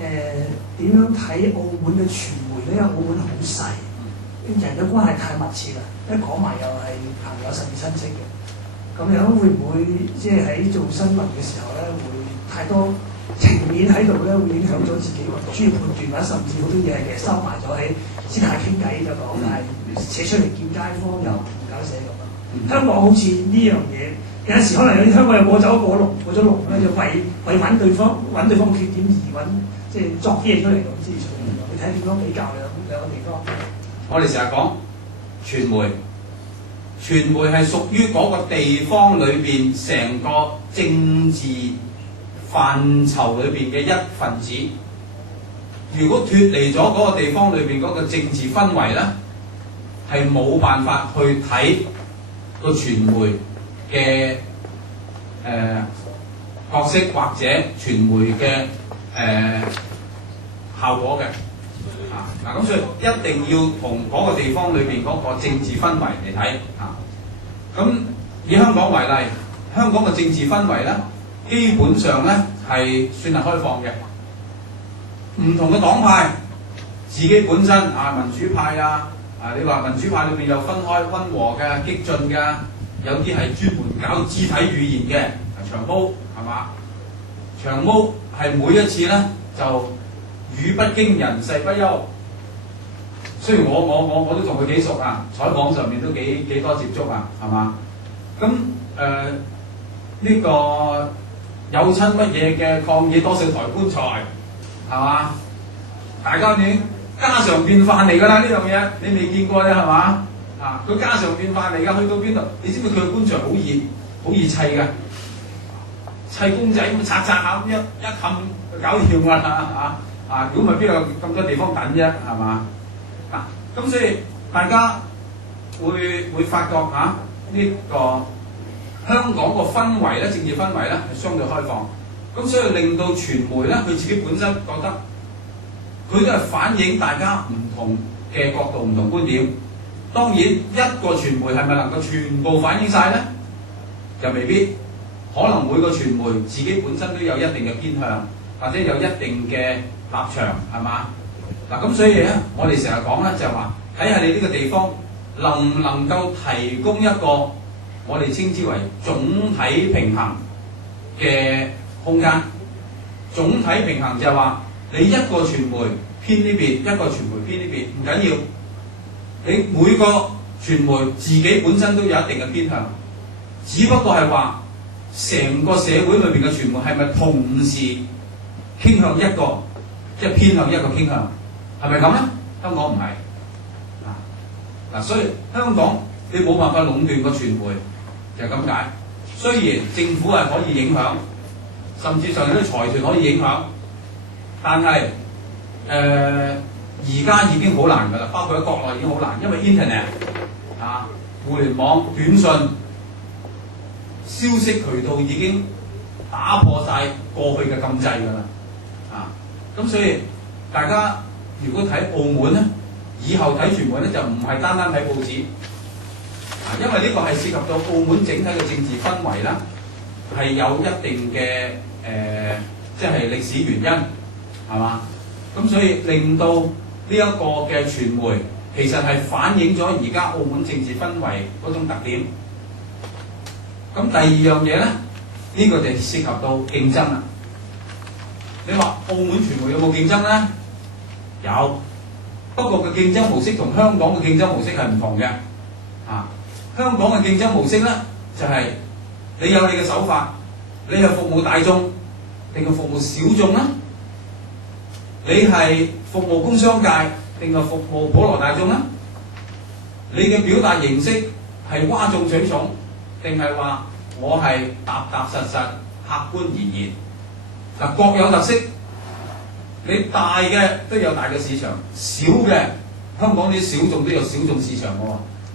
點樣睇澳門嘅傳媒咧？因為澳門好細，人嘅關係太密切啦，一講埋又係朋友甚至親戚嘅。咁樣會唔會即係喺做新聞嘅時候咧，會太多情面喺度咧，會影響咗自己個專業判斷，或者甚至好多嘢係收埋咗喺私下傾偈就講，但係寫出嚟見街坊又唔敢寫咁啊。香港好似呢樣嘢，有陣時可能有啲香港又過咗龍咧，就為揾對方嘅缺點而揾即係作啲嘢出嚟咁之類。你睇點樣比較兩個地方？我哋成日講傳媒係屬於嗰個地方裏邊成個政治範疇裏邊嘅一份子。如果脫離咗嗰個地方裏邊嗰個政治氛圍咧，係冇辦法去睇個傳媒嘅角色或者傳媒嘅效果嘅。嗱，咁所以一定要同嗰個地方裏邊嗰個政治氛圍嚟睇嚇。咁以香港為例，香港嘅政治氛圍咧，基本上咧係算係開放嘅。唔同嘅黨派自己本身民主派你話民主派裏邊又分開溫和嘅、激進嘅，有啲係專門搞肢體語言嘅，長毛係嘛？長毛係每一次咧就語不驚人誓不休。雖然我都同佢幾熟啊，採訪上面都幾多接觸啊，係嘛？咁呢個有親乜嘢嘅抗議多少抬棺材，係嘛？大家已經家常便飯嚟㗎啦，呢樣嘢你未見過咧，係嘛？佢家常便飯嚟㗎，去到邊度？你知唔知佢嘅棺材好易砌㗎？砌公仔咁拆下咁一冚就搞掂㗎啦如果唔係邊有咁多地方等啫，係嘛？咁所以大家會發覺呢個香港個氛圍咧，政治氛圍咧係相對開放。咁所以令到傳媒咧，佢自己本身覺得佢都係反映大家唔同嘅角度、唔同觀點。當然一個傳媒係咪能夠全部反映晒咧？就未必。可能每個傳媒自己本身都有一定嘅偏向，或者有一定嘅立場，係嘛？咁所以咧，我哋成日講咧就係話，睇下你呢個地方能唔能夠提供一個我哋稱之為總體平衡嘅空間。總體平衡就係話，你一個傳媒偏呢邊，一個傳媒偏呢邊，唔緊要。你每個傳媒自己本身都有一定嘅偏向，只不過係話成個社會裏邊嘅傳媒係咪同時傾向一個，即係偏向一個傾向？係咪咁咧？香港唔係所以香港你冇辦法壟斷個傳媒，就係咁解。雖然政府係可以影響，甚至上有啲財團可以影響，但係而家已經好難㗎啦。包括喺國內已經好難，因為 internet 互聯網、短信、消息渠道已經打破晒過去嘅禁制㗎啦。咁所以大家如果睇澳門咧，以後睇傳媒咧就唔係單單睇報紙，因為呢個係涉及到澳門整體嘅政治氛圍啦，係有一定嘅即係歷史原因，係嘛？咁所以令到呢一個嘅傳媒其實係反映咗而家澳門政治氛圍嗰種特點。咁第二樣嘢咧，呢個就涉及到競爭啦。你話澳門傳媒有冇競爭咧？有，不過嘅競爭模式同香港嘅競爭模式係唔同嘅。香港嘅競爭模式咧，就係你有你嘅手法，你係服務大眾定係服務小眾咧？你係服務工商界定係服務普羅大眾咧？你嘅表達形式係嘩眾取寵，定係話我係踏踏實實、客觀而言？各有特色。你大嘅都有大嘅市場，小嘅香港啲小眾都有小眾市場喎。